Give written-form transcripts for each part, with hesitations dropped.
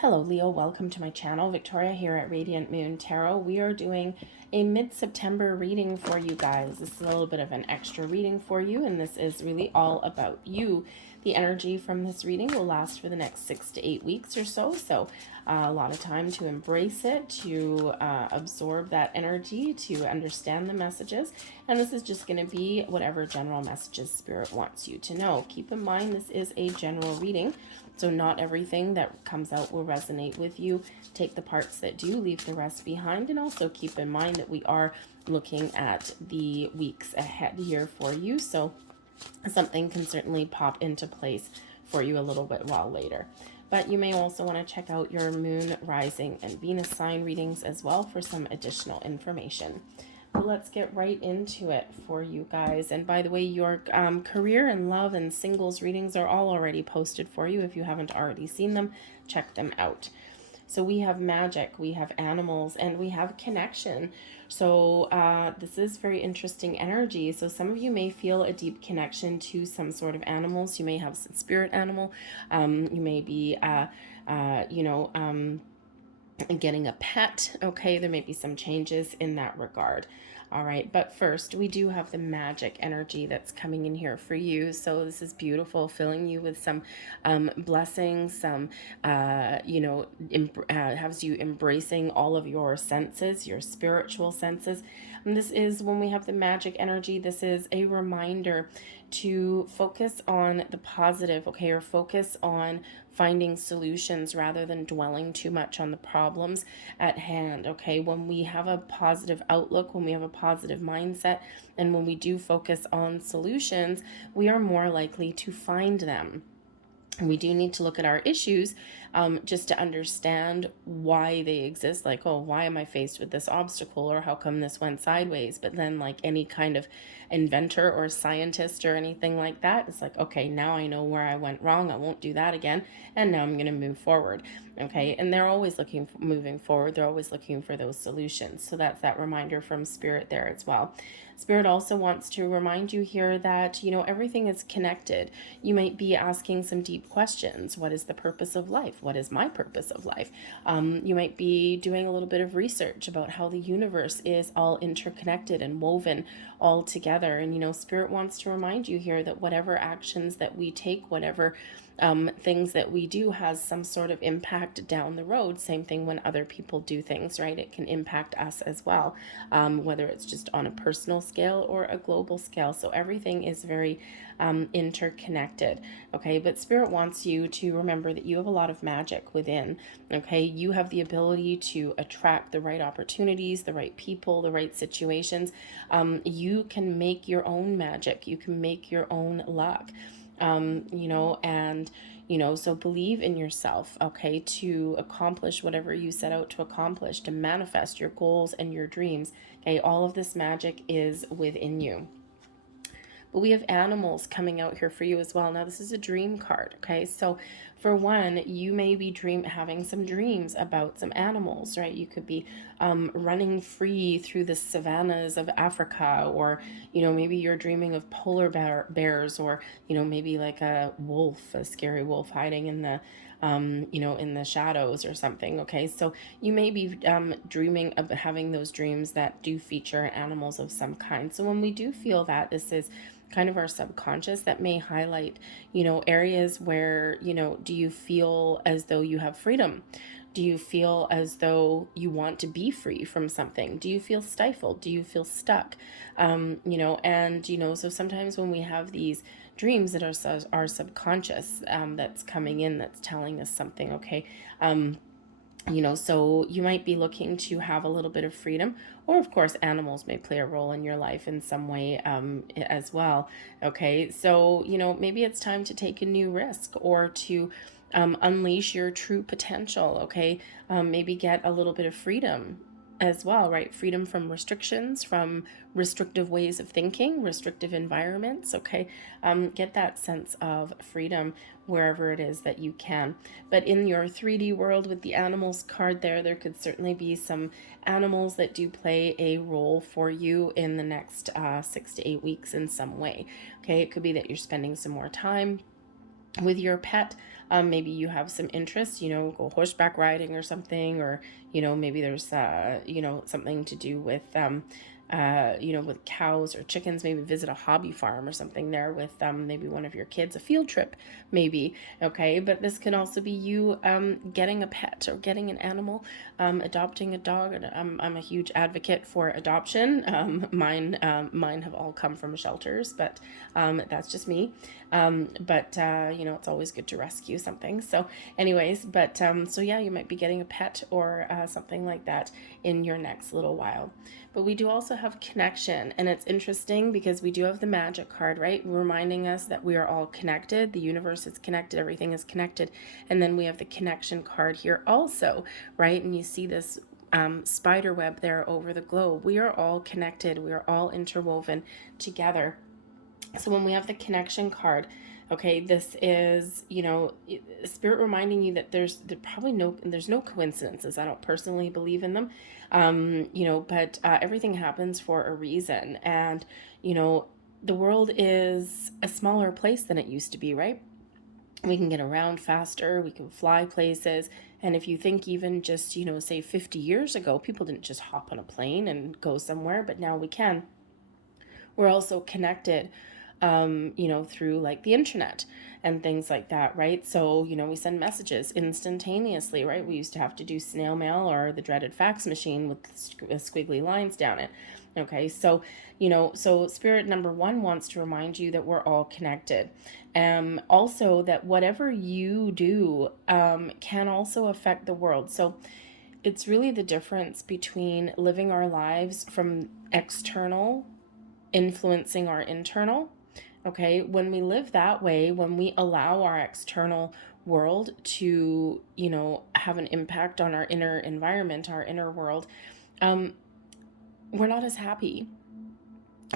Hello Leo, welcome to my channel. Victoria here at Radiant Moon Tarot. We are doing a mid-September reading for you guys. This is a little bit of an extra reading for you, and this is really all about you. The energy from this reading will last for the next 6 to 8 weeks or so, a lot of time to embrace it, to absorb that energy, to understand the messages, and this is just going to be whatever general messages Spirit wants you to know. Keep in mind this is a general reading, so not everything that comes out will resonate with you. Take the parts that do, leave the rest behind, and also keep in mind that we are looking at the weeks ahead here for you, so something can certainly pop into place for you a little bit while later. But you may also want to check out your moon, rising, and Venus sign readings as well for some additional information. But let's get right into it for you guys. And by the way, your career and love and singles readings are all already posted for you. If you haven't already seen them, check them out. So we have magic, we have animals, and we have connection. So this is very interesting energy. So some of you may feel a deep connection to some sort of animals. You may have some spirit animal. You may be, getting a pet. Okay, there may be some changes in that regard. All right, but first we do have the magic energy that's coming in here for you. So this is beautiful, filling you with some blessings, some has you embracing all of your senses, your spiritual senses. And this is when we have the magic energy, this is a reminder to focus on the positive, okay, or focus on finding solutions rather than dwelling too much on the problems at hand, okay? When we have a positive outlook, when we have a positive mindset, and when we do focus on solutions, we are more likely to find them. And we do need to look at our issues just to understand why they exist. Like, oh, why am I faced with this obstacle, or how come this went sideways? But then, like any kind of inventor or scientist or anything like that, it's like, okay, now I know where I went wrong. I won't do that again. And now I'm going to move forward. Okay. And they're always moving forward. They're always looking for those solutions. So that's that reminder from Spirit there as well. Spirit also wants to remind you here that, everything is connected. You might be asking some deep questions. What is the purpose of life? What is my purpose of life? You might be doing a little bit of research about how the universe is all interconnected and woven all together. And, Spirit wants to remind you here that whatever actions that we take, whatever things that we do has some sort of impact down the road. Same thing when other people do things, right? It can impact us as well, whether it's just on a personal scale or a global scale. So everything is very interconnected, okay? But Spirit wants you to remember that you have a lot of magic within, okay? You have the ability to attract the right opportunities, the right people, the right situations. You can make your own magic. You can make your own luck. So believe in yourself, okay, to accomplish whatever you set out to accomplish, to manifest your goals and your dreams, okay? All of this magic is within you. But we have animals coming out here for you as well. Now, this is a dream card, okay? So for one, you may be having some dreams about some animals, right? You could be running free through the savannas of Africa, or, maybe you're dreaming of polar bears, or, maybe like a wolf, a scary wolf hiding in the in the shadows or something, okay? So you may be dreaming of having those dreams that do feature animals of some kind. So when we do feel that, this is kind of our subconscious that may highlight, areas where, do you feel as though you have freedom? Do you feel as though you want to be free from something? Do you feel stifled? Do you feel stuck? So sometimes when we have these dreams that are our subconscious that's coming in, that's telling us something, okay? So you might be looking to have a little bit of freedom, or of course animals may play a role in your life in some way as well, okay? So, maybe it's time to take a new risk, or to unleash your true potential, okay? Maybe get a little bit of freedom as well, right? Freedom from restrictions, from restrictive ways of thinking, restrictive environments, okay? Get that sense of freedom wherever it is that you can. But in your 3D world with the animals card there could certainly be some animals that do play a role for you in the next 6 to 8 weeks in some way, okay? It could be that you're spending some more time with your pet. Maybe you have some interest, go horseback riding or something, or, maybe there's, something to do with, with cows or chickens, maybe visit a hobby farm or something there with maybe one of your kids, a field trip, maybe. Okay. But this can also be you getting a pet or getting an animal, adopting a dog. And I'm a huge advocate for adoption. Mine have all come from shelters, but that's just me. But it's always good to rescue something. So anyways, but so yeah, you might be getting a pet or something like that in your next little while. But we do also have connection, and it's interesting because we do have the magic card, right? Reminding us that we are all connected. The universe is connected. Everything is connected. And then we have the connection card here also, right? And you see this spider web there over the globe. We are all connected. We are all interwoven together. So when we have the connection card, okay, this is, spirit reminding you that there's no coincidences. I don't personally believe in them. But everything happens for a reason. And, the world is a smaller place than it used to be, right? We can get around faster, we can fly places. And if you think even just, say 50 years ago, people didn't just hop on a plane and go somewhere, but now we can. We're also connected, through like the internet and things like that, right? So, we send messages instantaneously, right? We used to have to do snail mail or the dreaded fax machine with squiggly lines down it. Okay, so, so spirit number one wants to remind you that we're all connected. Also that whatever you do can also affect the world. So it's really the difference between living our lives from external influencing our internal. Okay, when we live that way, when we allow our external world to, have an impact on our inner environment, our inner world, we're not as happy,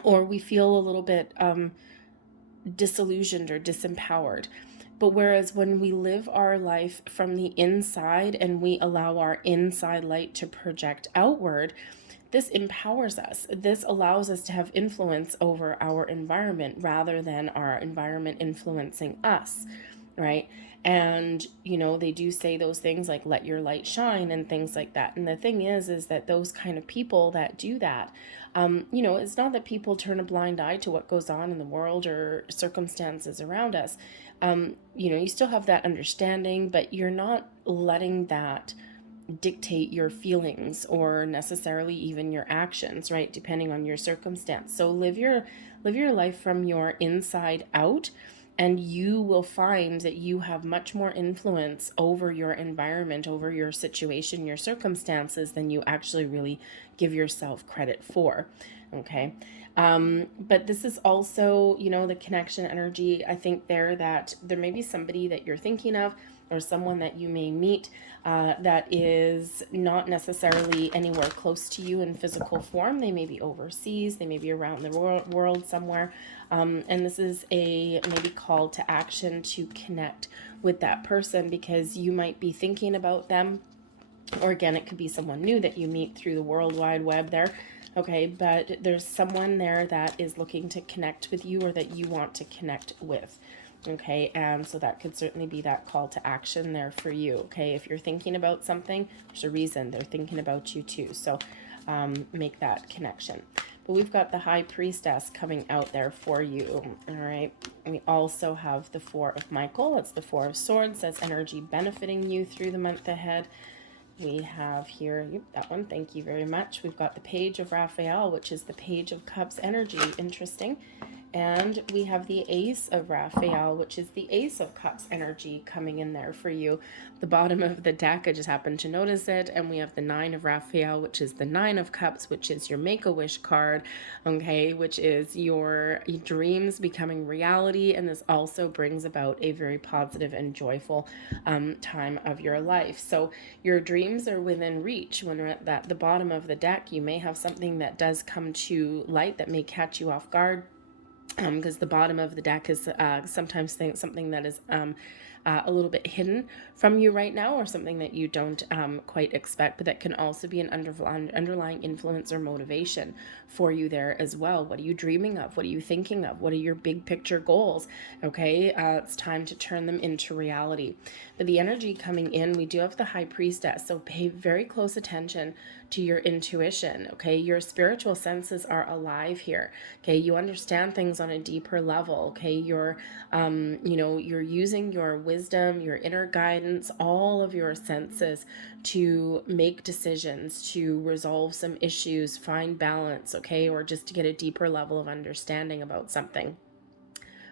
or we feel a little bit disillusioned or disempowered. But whereas when we live our life from the inside and we allow our inside light to project outward, this empowers us. This allows us to have influence over our environment rather than our environment influencing us, right? And, they do say those things like let your light shine and things like that. And the thing is that those kind of people that do that, it's not that people turn a blind eye to what goes on in the world or circumstances around us. You still have that understanding, but you're not letting that dictate your feelings or necessarily even your actions, right? Depending on your circumstance. So live your life from your inside out, and you will find that you have much more influence over your environment, over your situation, your circumstances than you actually really give yourself credit for. Okay. But this is also, the connection energy. I think that there may be somebody that you're thinking of or someone that you may meet that is not necessarily anywhere close to you in physical form. They may be overseas, they may be around the world somewhere. And this is a maybe call to action to connect with that person because you might be thinking about them. Or again, it could be someone new that you meet through the World Wide Web there. Okay, but there's someone there that is looking to connect with you or that you want to connect with. Okay, and so that could certainly be that call to action there for you. Okay, if you're thinking about something, there's a reason they're thinking about you too. So make that connection. But we've got the High Priestess coming out there for you. All right, we also have the Four of Michael. It's the Four of Swords. That's energy benefiting you through the month ahead. We have here, that one, thank you very much. We've got the Page of Raphael, which is the Page of Cups energy. Interesting. And we have the Ace of Raphael, which is the Ace of Cups energy coming in there for you. The bottom of the deck, I just happened to notice it. And we have the Nine of Raphael, which is the Nine of Cups, which is your Make-A-Wish card, okay, which is your dreams becoming reality. And this also brings about a very positive and joyful time of your life. So your dreams are within reach. When we're at the bottom of the deck, you may have something that does come to light that may catch you off guard. Because the bottom of the deck is sometimes something that is a little bit hidden from you right now, or something that you don't quite expect, but that can also be an underlying influence or motivation for you there as well. What are you dreaming of? What are you thinking of? What are your big picture goals? Okay, it's time to turn them into reality. But the energy coming in, we do have the High Priestess, so pay very close attention to your intuition. Okay, your spiritual senses are alive here. Okay, you understand things on a deeper level. Okay, you're you're using your wisdom, your inner guidance, all of your senses to make decisions, to resolve some issues, find balance, okay, or just to get a deeper level of understanding about something.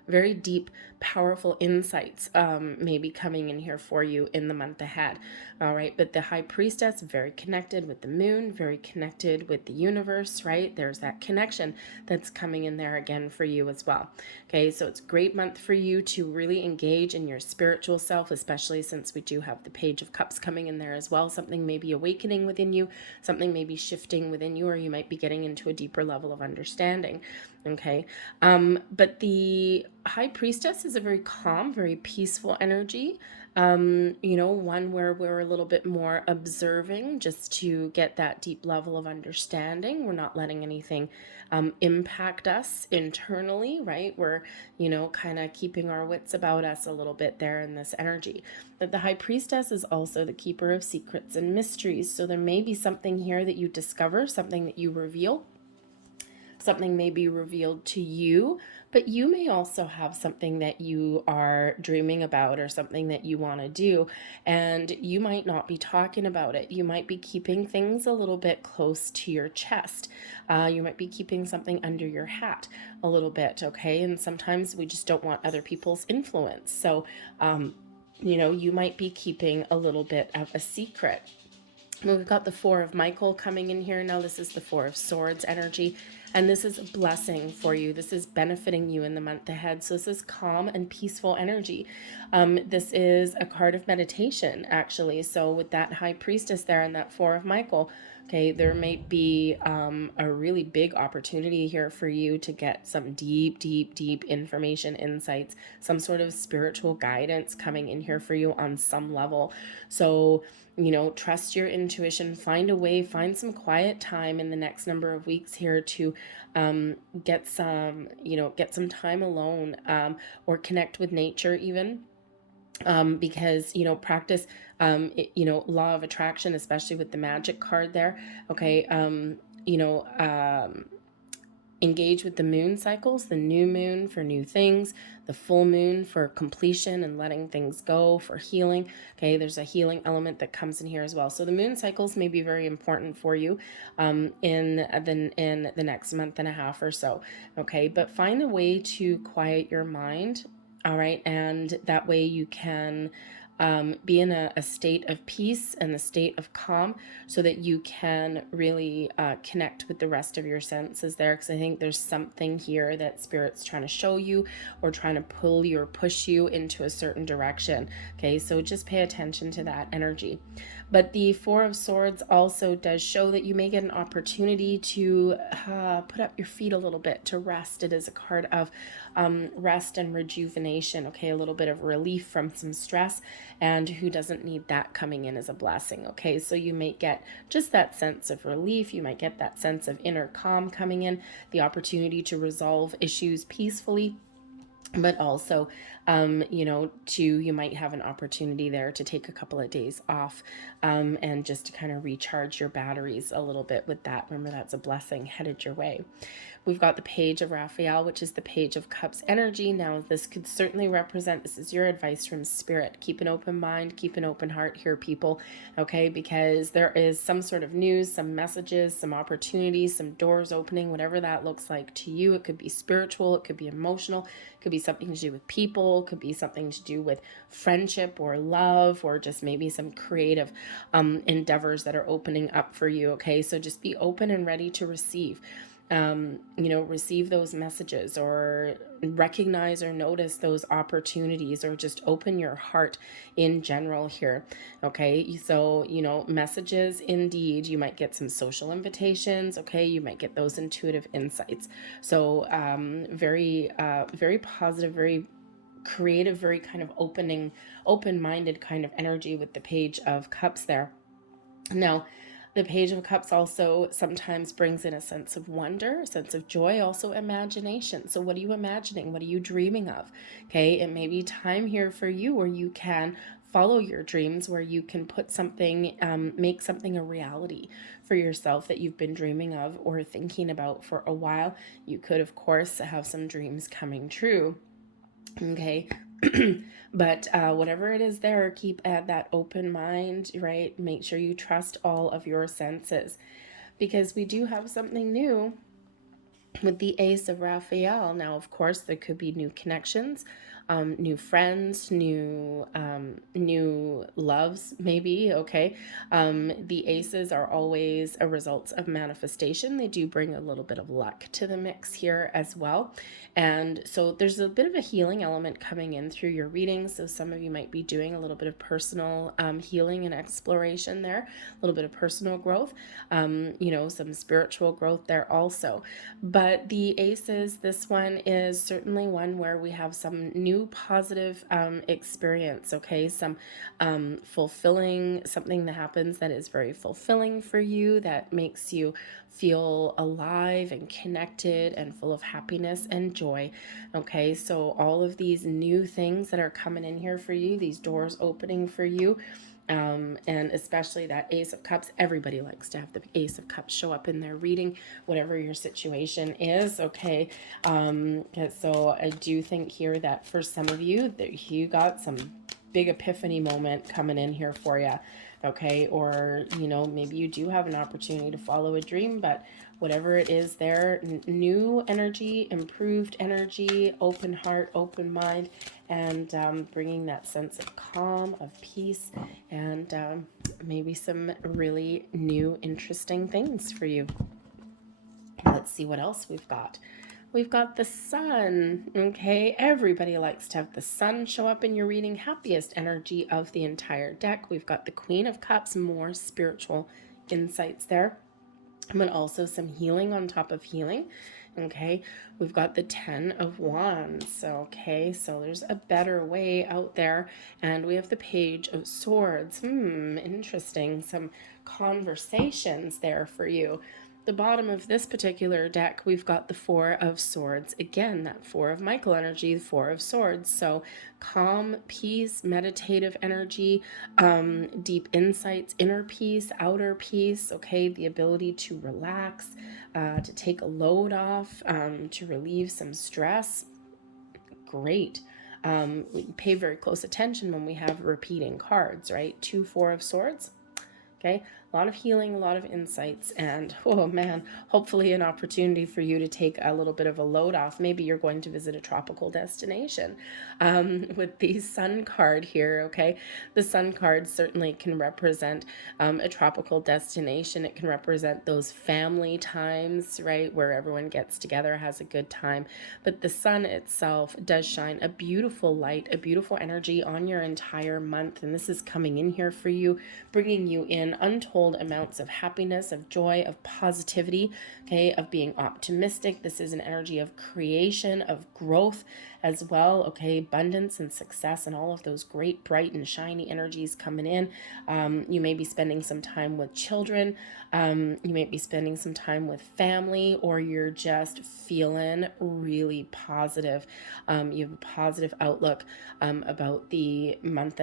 Very deep, powerful insights may be coming in here for you in the month ahead. All right, but the High Priestess, very connected with the moon, very connected with the universe, right? There's that connection that's coming in there again for you as well. Okay, so it's a great month for you to really engage in your spiritual self, especially since we do have the Page of Cups coming in there as well. Something may be awakening within you, something may be shifting within you, or you might be getting into a deeper level of understanding. Okay, but the High Priestess is a very calm, very peaceful energy. One where we're a little bit more observing just to get that deep level of understanding. We're not letting anything impact us internally, right? We're, kind of keeping our wits about us a little bit there in this energy. But the High Priestess is also the keeper of secrets and mysteries. So there may be something here that you discover, something that you reveal. Something may be revealed to you, but you may also have something that you are dreaming about or something that you want to do, and you might not be talking about it. You might be keeping things a little bit close to your chest. You might be keeping something under your hat a little bit, okay? And sometimes we just don't want other people's influence. So, you might be keeping a little bit of a secret. We've got the Four of Michael coming in here. Now this is the Four of Swords energy, and this is a blessing for you. This is benefiting you in the month ahead. So this is calm and peaceful energy. This is a card of meditation, actually. So with that High Priestess there and that Four of Michael, okay, there may be a really big opportunity here for you to get some deep, deep, deep information, insights, some sort of spiritual guidance coming in here for you on some level. So, trust your intuition, find a way, find some quiet time in the next number of weeks here to get some time alone, or connect with nature even. Because practice law of attraction, especially with the Magic card there. Okay, engage with the moon cycles, the new moon for new things, the full moon for completion and letting things go, for healing. Okay, there's a healing element that comes in here as well. So the moon cycles may be very important for you in the next month and a half or so. Okay, but find a way to quiet your mind. All right, and that way you can be in a state of peace and a state of calm, so that you can really connect with the rest of your senses there. Because I think there's something here that Spirit's trying to show you, or trying to pull you or push you into a certain direction. Okay, so just pay attention to that energy. But the Four of Swords also does show that you may get an opportunity to put up your feet a little bit, to rest. It is a card of rest and rejuvenation, okay, a little bit of relief from some stress, and who doesn't need that coming in as a blessing, okay? So you may get just that sense of relief, you might get that sense of inner calm coming in, the opportunity to resolve issues peacefully, but also, you might have an opportunity there to take a couple of days off, and just to kind of recharge your batteries a little bit with that. Remember, that's a blessing headed your way. We've got the Page of Raphael, which is the Page of Cups energy. Now, this could certainly represent, this is your advice from Spirit. Keep an open mind, keep an open heart here, people, okay? Because there is some sort of news, some messages, some opportunities, some doors opening, whatever that looks like to you. It could be spiritual, it could be emotional, it could be something to do with people, it could be something to do with friendship or love, or just maybe some creative endeavors that are opening up for you, okay? So just be open and ready to receive. Receive those messages, or recognize or notice those opportunities, or just open your heart in general here. Okay, so messages, indeed, you might get some social invitations. Okay, you might get those intuitive insights. So very very positive, very creative, very kind of open-minded kind of energy with the Page of Cups there. Now, the Page of Cups also sometimes brings in a sense of wonder, a sense of joy, also imagination. So what are you imagining? What are you dreaming of? Okay, it may be time here for you where you can follow your dreams, where you can put something, make something a reality for yourself that you've been dreaming of or thinking about for a while. You could, of course, have some dreams coming true. Okay. But whatever it is there, keep at that open mind, right? Make sure you trust all of your senses, because we do have something new with the Ace of Raphael. Now, of course, there could be new connections, new friends, new loves, maybe. Okay, the aces are always a result of manifestation. They do bring a little bit of luck to the mix here as well, and so there's a bit of a healing element coming in through your reading. So some of you might be doing a little bit of personal healing and exploration there, a little bit of personal growth, some spiritual growth there also. But the aces, this one is certainly one where we have some new positive experience, okay? Some fulfilling, something that happens that is very fulfilling for you, that makes you feel alive and connected and full of happiness and joy, okay? So all of these new things that are coming in here for you, these doors opening for you, and especially that Ace of Cups. Everybody likes to have the Ace of Cups show up in their reading, whatever your situation is, okay? So I do think here that for some of you, that you got some big epiphany moment coming in here for you, okay? Or, maybe you do have an opportunity to follow a dream, but whatever it is there, new energy, improved energy, open heart, open mind, and bringing that sense of calm, of peace, and maybe some really new, interesting things for you. Let's see what else we've got. We've got the sun, okay? Everybody likes to have the sun show up in your reading. Happiest energy of the entire deck. We've got the Queen of Cups, more spiritual insights there, but also some healing on top of healing. Okay, we've got the 10 of Wands. Okay, so there's a better way out there. And we have the Page of Swords. Interesting. Some conversations there for you. The bottom of this particular deck, we've got the Four of Swords. Again, that Four of Michael energy, the Four of Swords. So calm, peace, meditative energy, deep insights, inner peace, outer peace, okay? The ability to relax, to take a load off, to relieve some stress. Great. We pay very close attention when we have repeating cards, right? 2 4 of Swords. Okay, a lot of healing, a lot of insights, and oh man, hopefully an opportunity for you to take a little bit of a load off. Maybe you're going to visit a tropical destination with the Sun card here, okay? The Sun card certainly can represent a tropical destination. It can represent those family times, right, where everyone gets together, has a good time. But the sun itself does shine a beautiful light, a beautiful energy on your entire month, and this is coming in here for you, bringing you in untold amounts of happiness, of joy, of positivity, okay, of being optimistic. This is an energy of creation, of growth as well, okay, abundance and success and all of those great, bright and shiny energies coming in. You may be spending some time with children. You may be spending some time with family, or you're just feeling really positive. You have a positive outlook about the month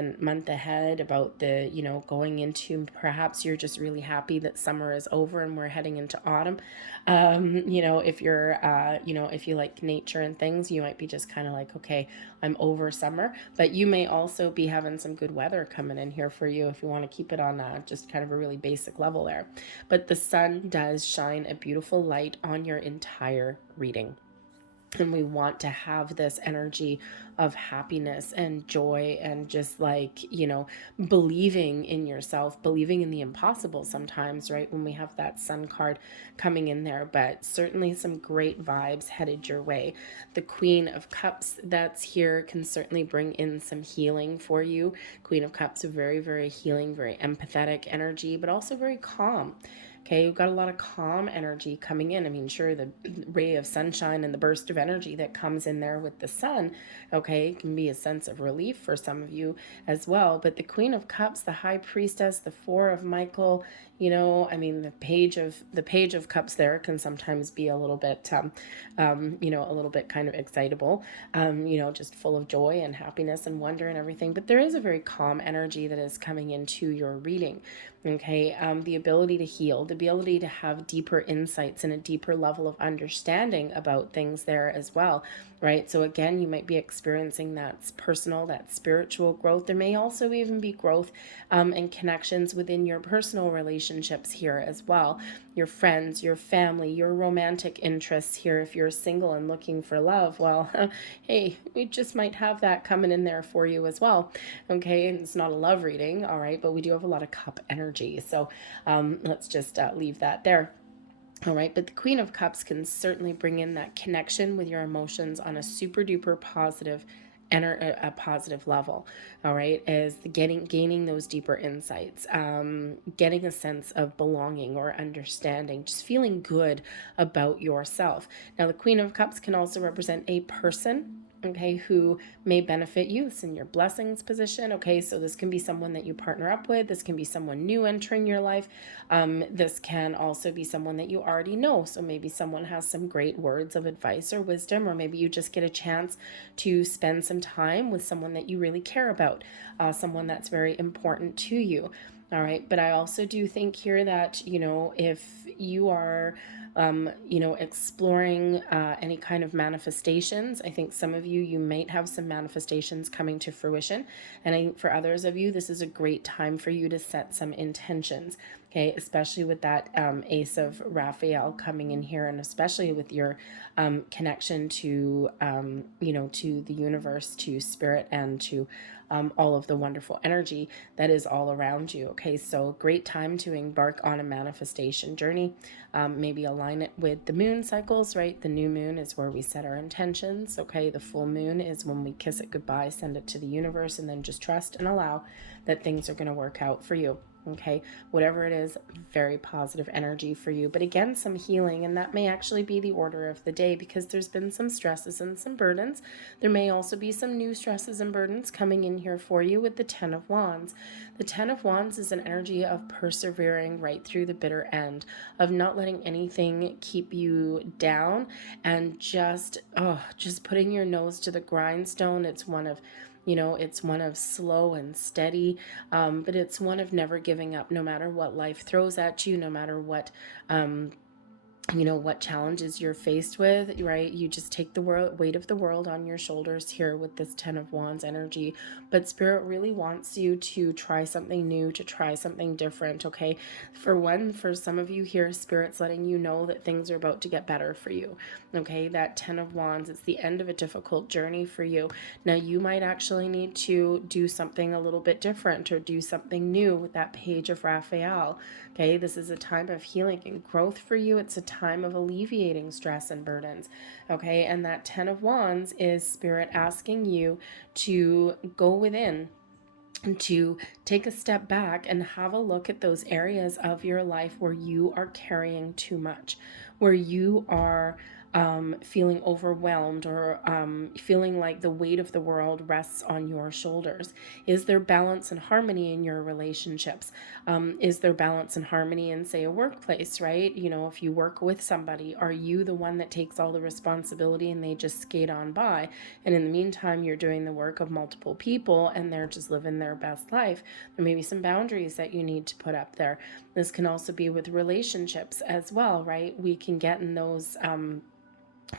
ahead, about the, going into, perhaps you're just really happy that summer is over and we're heading into autumn. If you're, if you like nature and things, you might be just kind of like, okay, I'm over summer, but you may also be having some good weather coming in here for you if you want to keep it on just kind of a really basic level there. But the sun does shine a beautiful light on your entire reading. And we want to have this energy of happiness and joy and just like, believing in yourself, believing in the impossible sometimes, right? When we have that sun card coming in there, but certainly some great vibes headed your way. The Queen of Cups that's here can certainly bring in some healing for you. Queen of Cups, a very, very healing, very empathetic energy, but also very calm. Okay, you've got a lot of calm energy coming in. I mean, sure, the ray of sunshine and the burst of energy that comes in there with the sun, okay, can be a sense of relief for some of you as well. But the Queen of Cups, the High Priestess, the Four of Michael, I mean, the Page of Cups there can sometimes be a little bit, a little bit kind of excitable, just full of joy and happiness and wonder and everything. But there is a very calm energy that is coming into your reading. Okay, the ability to heal, the ability to have deeper insights and a deeper level of understanding about things there as well, right? So again, you might be experiencing that personal, that spiritual growth. There may also even be growth and connections within your personal relationships here as well. Your friends, your family, your romantic interests here. If you're single and looking for love, well, hey, we just might have that coming in there for you as well. Okay, and it's not a love reading, all right, but we do have a lot of cup energy. So let's just leave that there. All right, but the Queen of Cups can certainly bring in that connection with your emotions on a super duper positive a positive level. All right, as the gaining those deeper insights, getting a sense of belonging or understanding, just feeling good about yourself. Now the Queen of Cups can also represent a person, okay, who may benefit you. It's in your blessings position. Okay, so this can be someone that you partner up with. This can be someone new entering your life. This can also be someone that you already know. So maybe someone has some great words of advice or wisdom, or maybe you just get a chance to spend some time with someone that you really care about, someone that's very important to you. All right, but I also do think here that, if you are exploring any kind of manifestations. I think some of you might have some manifestations coming to fruition. And for others of you, this is a great time for you to set some intentions. Okay, especially with that Ace of Raphael coming in here, and especially with your connection to, to the universe, to spirit, and to all of the wonderful energy that is all around you. Okay, so great time to embark on a manifestation journey. Maybe align it with the moon cycles, right? The new moon is where we set our intentions. Okay, the full moon is when we kiss it goodbye, send it to the universe, and then just trust and allow that things are going to work out for you. Okay, whatever it is, very positive energy for you. But again, some healing, and that may actually be the order of the day, because there's been some stresses and some burdens. There may also be some new stresses and burdens coming in here for you with the Ten of Wands. The Ten of Wands is an energy of persevering right through the bitter end, of not letting anything keep you down, and just putting your nose to the grindstone. It's one of slow and steady, but it's one of never giving up, no matter what life throws at you, no matter what what challenges you're faced with, right? You just take the weight of the world on your shoulders here with this Ten of Wands energy. But Spirit really wants you to try something new, to try something different, okay? For some of you here, Spirit's letting you know that things are about to get better for you, okay? That Ten of Wands, it's the end of a difficult journey for you. Now, you might actually need to do something a little bit different or do something new with that Page of Raphael, okay? This is a time of healing and growth for you. It's a time of alleviating stress and burdens, okay? And that Ten of Wands is Spirit asking you to go within and to take a step back and have a look at those areas of your life where you are carrying too much, where you are feeling overwhelmed, or feeling like the weight of the world rests on your shoulders. Is there balance and harmony in your relationships? Is there balance and harmony in, say, a workplace, right? If you work with somebody, are you the one that takes all the responsibility and they just skate on by? And in the meantime, you're doing the work of multiple people and they're just living their best life. There may be some boundaries that you need to put up there. This can also be with relationships as well, right? We can get in those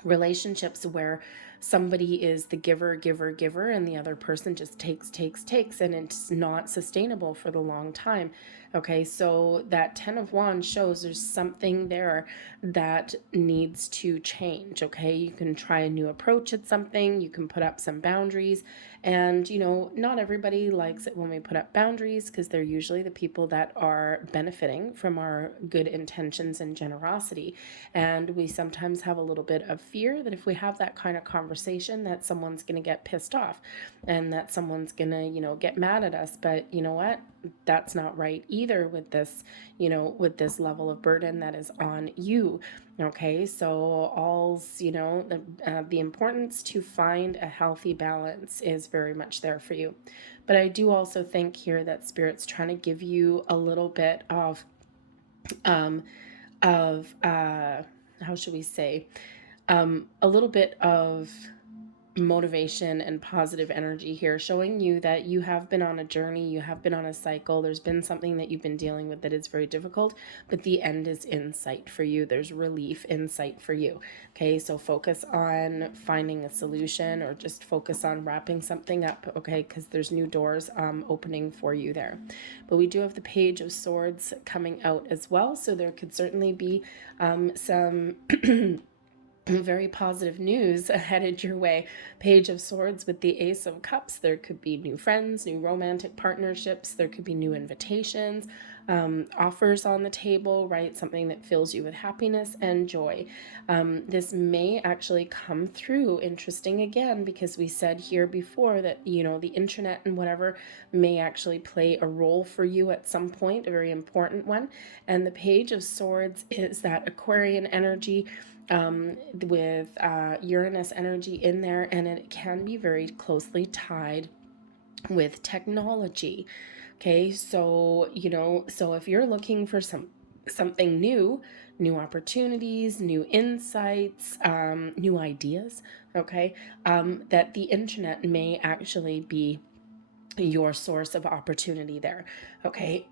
relationships where somebody is the giver, and the other person just takes, and it's not sustainable for the long time. Okay, so that Ten of Wands shows there's something there that needs to change. Okay, you can try a new approach at something, you can put up some boundaries, and not everybody likes it when we put up boundaries, because they're usually the people that are benefiting from our good intentions and generosity. And we sometimes have a little bit of fear that if we have that kind of conversation, that someone's going to get pissed off and that someone's going to, get mad at us. But you know what? that's not right either with this, with this level of burden that is on you. Okay, so all's, the importance to find a healthy balance is very much there for you. But I do also think here that Spirit's trying to give you a little bit um, how should we say, a little bit of motivation and positive energy here, showing you that you have been on a journey, you have been on a cycle, there's been something that you've been dealing with that is very difficult, but the end is in sight for you. There's relief in sight for you. Okay, so focus on finding a solution, or just focus on wrapping something up, okay, because there's new doors opening for you there. But we do have the Page of Swords coming out as well, so there could certainly be some very positive news headed your way. Page of Swords with the Ace of Cups. There could be new friends, new romantic partnerships. There could be new invitations, offers on the table, right? Something that fills you with happiness and joy. This may actually come through. Interesting again, because we said here before that, the internet and whatever may actually play a role for you at some point, a very important one. And the Page of Swords is that Aquarian energy, with Uranus energy in there, and it can be very closely tied with technology. Okay, so so if you're looking for something new opportunities, new insights, new ideas, okay, that the internet may actually be your source of opportunity there. Okay,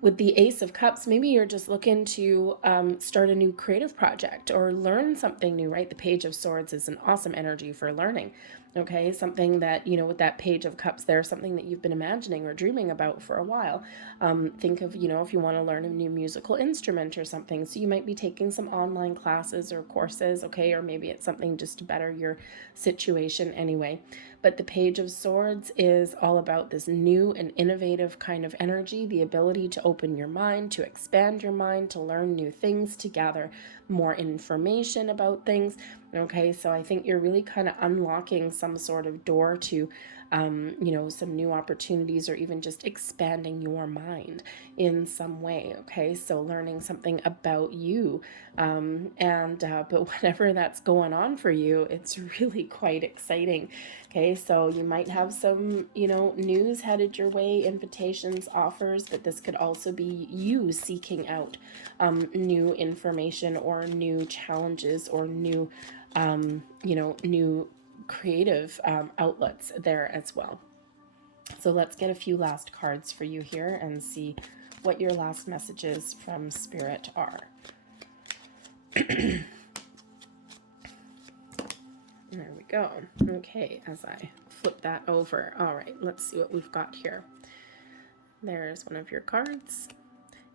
with the Ace of Cups, maybe you're just looking to start a new creative project or learn something new, right? The Page of Swords is an awesome energy for learning. Okay, something that, with that Page of Cups there, something that you've been imagining or dreaming about for a while. Think of, if you want to learn a new musical instrument or something, so you might be taking some online classes or courses, okay, or maybe it's something just to better your situation anyway. But the Page of Swords is all about this new and innovative kind of energy, the ability to open your mind, to expand your mind, to learn new things, to gather more information about things. Okay, so I think you're really kind of unlocking some sort of door to, some new opportunities, or even just expanding your mind in some way. Okay, so learning something about you, but whatever that's going on for you, it's really quite exciting. Okay, so you might have some, news headed your way, invitations, offers, but this could also be you seeking out new information or new challenges or new, new creative outlets there as well. So let's get a few last cards for you here and see what your last messages from Spirit are. There we go. Okay, as I flip that over. All right, let's see what we've got here. There's one of your cards.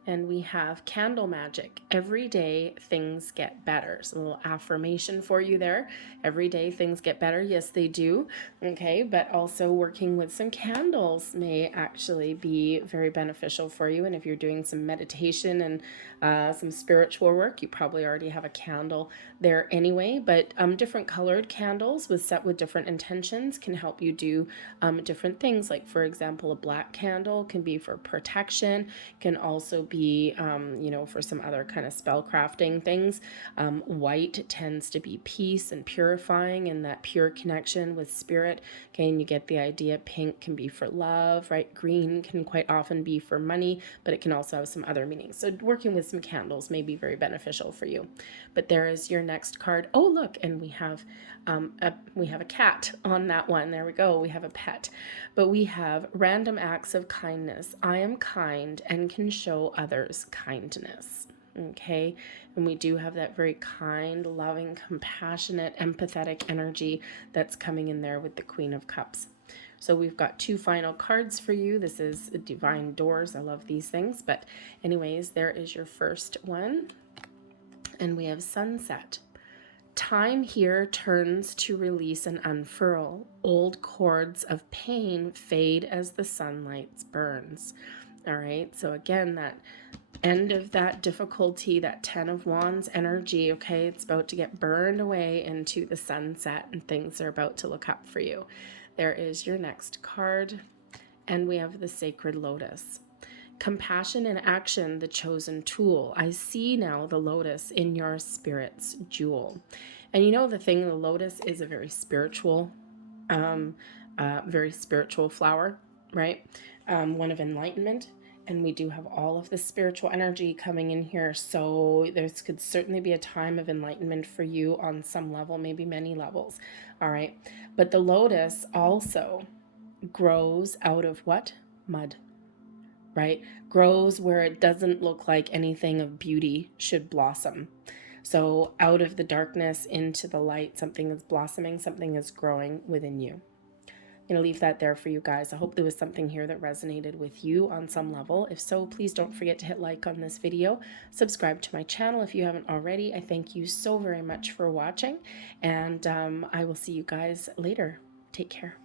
And we have Candle Magic. Every day things get better. So a little affirmation for you there. Every day things get better. Yes, they do. Okay, but also working with some candles may actually be very beneficial for you. And if you're doing some meditation and some spiritual work, you probably already have a candle there anyway. But different colored candles set with different intentions can help you do different things. Like, for example, a black candle can be for protection, can also be for some other kind of spell crafting things. White tends to be peace and purifying, and that pure connection with spirit. Okay, and you get the idea. Pink can be for love, right? Green can quite often be for money, but it can also have some other meanings. So working with some candles may be very beneficial for you. But there is your next card. Oh, look, and we have a cat on that one. There we go. We have a pet. But we have random acts of kindness. I am kind and can show others kindness. Okay, and we do have that very kind, loving, compassionate, empathetic energy that's coming in there with the Queen of Cups. So we've got two final cards for you. This is Divine Doors. I love these things. But anyways, there is your first one. And we have Sunset. Time here turns to release and unfurl. Old cords of pain fade as the sunlight burns. All right, so again, that end of that difficulty, that 10 of Wands energy, okay, it's about to get burned away into the sunset, and things are about to look up for you. There is your next card. and we have the sacred lotus. Compassion and action, the chosen tool. I see now the lotus in your spirit's jewel. And you know the thing, the lotus is a very spiritual flower, right? One of enlightenment. And we do have all of the spiritual energy coming in here. So this could certainly be a time of enlightenment for you on some level, maybe many levels. All right. But the lotus also grows out of what? Mud, right? Grows where it doesn't look like anything of beauty should blossom. So out of the darkness into the light, something is blossoming, something is growing within you. I'm going to leave that there for you guys. I hope there was something here that resonated with you on some level. If so, please don't forget to hit like on this video. Subscribe to my channel if you haven't already. I thank you so very much for watching, and I will see you guys later. Take care.